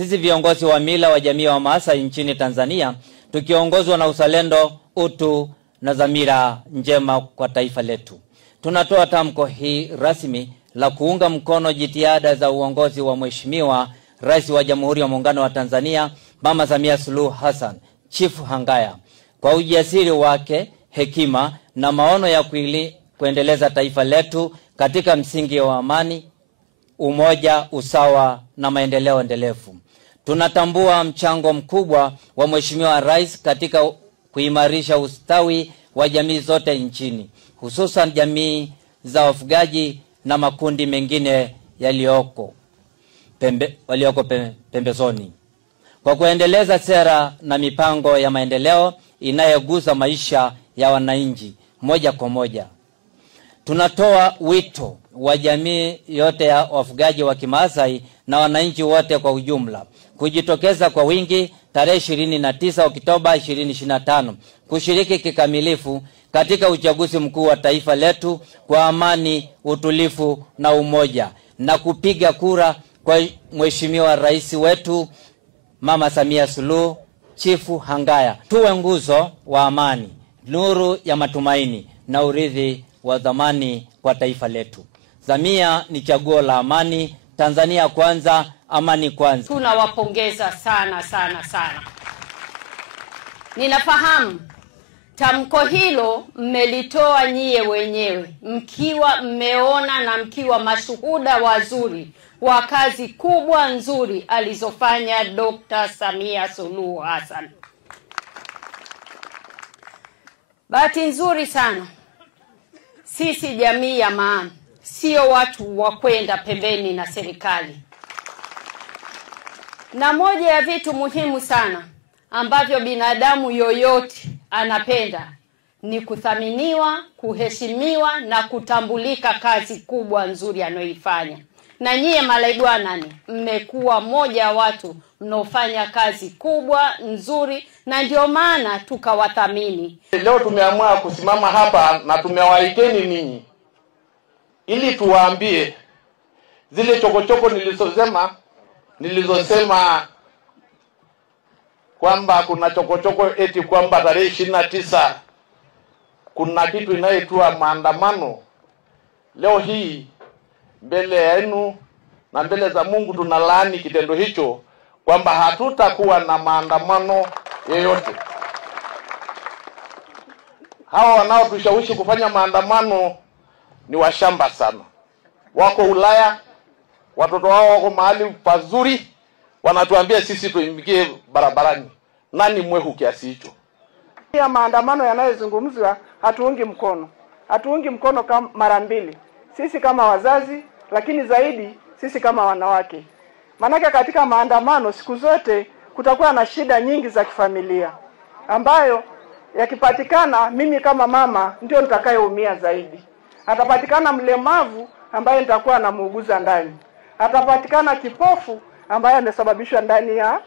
Sisi viongozi wa mila wa jamii wa Maasai nchini Tanzania tukiongozwa na uzalendo, utu na dhamira njema kwa taifa letu, tunatoa tamko hii rasmi la kuunga mkono jitihada za uongozi wa Mheshimiwa Rais wa Jamhuri ya Muungano wa Tanzania Mama Samia Suluhu Hassan Chifu Hangaya kwa ujasiri wake, hekima na maono ya kuendeleza taifa letu katika msingi wa amani, umoja, usawa na maendeleo endelevu. Tunatambua mchango mkubwa wa Mheshimiwa Rais katika kuimarisha ustawi wa jamii zote nchini, hususan jamii za wafugaji na makundi mengine walioko pembezoni, kwa kuendeleza sera na mipango ya maendeleo inayogusa maisha ya wananchi moja kwa moja. Tunatoa wito wa jamii yote ya wafugaji wa Kimaasai na wananchi wote kwa ujumla kujitokeza kwa wingi tarehe 29 Oktoba 2025 kushiriki kikamilifu katika uchaguzi mkuu wa taifa letu kwa amani, utulivu na umoja, na kupiga kura kwa Mheshimiwa Rais wetu Mama Samia Suluhu Chifu Hangaya. Tuwe nguzo wa amani, nuru ya matumaini na urithi wa dhamani kwa taifa letu. Samia ni chaguo la amani. Tanzania kwanza, amani kwanza. Tunawapongeza sana sana sana. Ninafahamu tamko hilo mmelitoa nyie wenyewe, mkiwa mmeona na mkiwa mashuhuda wazuri wa kazi kubwa nzuri alizofanya Dr. Samia Suluhu Hassan. Bahati nzuri sana, sisi jamii ya maana sio watu wa kwenda pembeni na serikali. Na moja ya vitu muhimu sana ambavyo binadamu yoyote anapenda ni kuthaminiwa, kuheshimiwa na kutambulika kazi kubwa nzuri anayoifanya. Na nyie malaigwanani mmekuwa moja ya watu mnaofanya kazi kubwa nzuri, na ndio maana tukawathamini. Leo tumeamua kusimama hapa na tumewaiteni ninyi ili tuwaambie zile chokochoko nilizosema kwamba kuna chokochoko eti kwamba tarehe 29 kuna kitu inayoitwa maandamano. Leo hii mbele yenu na mbele za Mungu tunalaani kitendo hicho, kwamba hatutakuwa na maandamano yoyote. Hawa wanaotushawishi kufanya maandamano ni washamba sana. Wako Ulaya, watoto wao wako mahali pazuri, wanatuambia sisi tuingie barabarani. Nani mwehu kiasi hicho? Ya maandamano yanayozungumzwa hatuungi mkono. Hatuungi mkono kama mara mbili. Sisi kama wazazi, lakini zaidi sisi kama wanawake. Manake katika maandamano siku zote kutakuwa na shida nyingi za kifamilia, ambayo yakipatikana mimi kama mama ndio nitakayeumia zaidi. Atapatikana mlemavu ambaye nitakuwa namuuguza ndani. Atapatikana kipofu ambaye amesababishwa ndani ya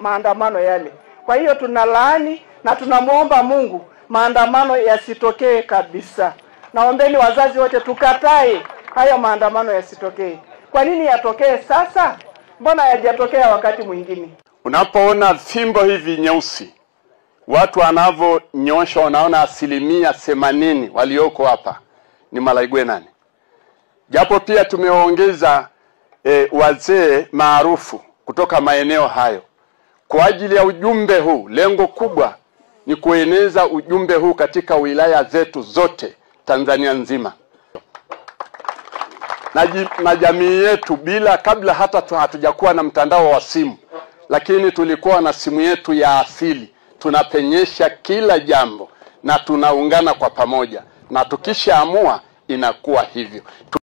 maandamano yale. Kwa hiyo tunalaani na tunamuomba Mungu maandamano yasitokee kabisa. Naombeni wazazi wote tukatae hayo maandamano yasitokee. Kwa nini yatokee sasa? Mbona hayajatokea wakati mwingine? Unapoona fimbo hivi nyeusi, watu wanavonyosha wanaona 80% walioko hapa ni malaigwenani. Japo pia tumeongeza wazee maarufu kutoka maeneo hayo kwa ajili ya ujumbe huu. Lengo kubwa ni kueneza ujumbe huu katika wilaya zetu zote Tanzania nzima, na jamii yetu, kabla hata hatujakuwa na mtandao wa simu, lakini tulikuwa na simu yetu ya asili. Tunapenyesha kila jambo na tunaungana kwa pamoja, na tukishaamua inakuwa hivyo.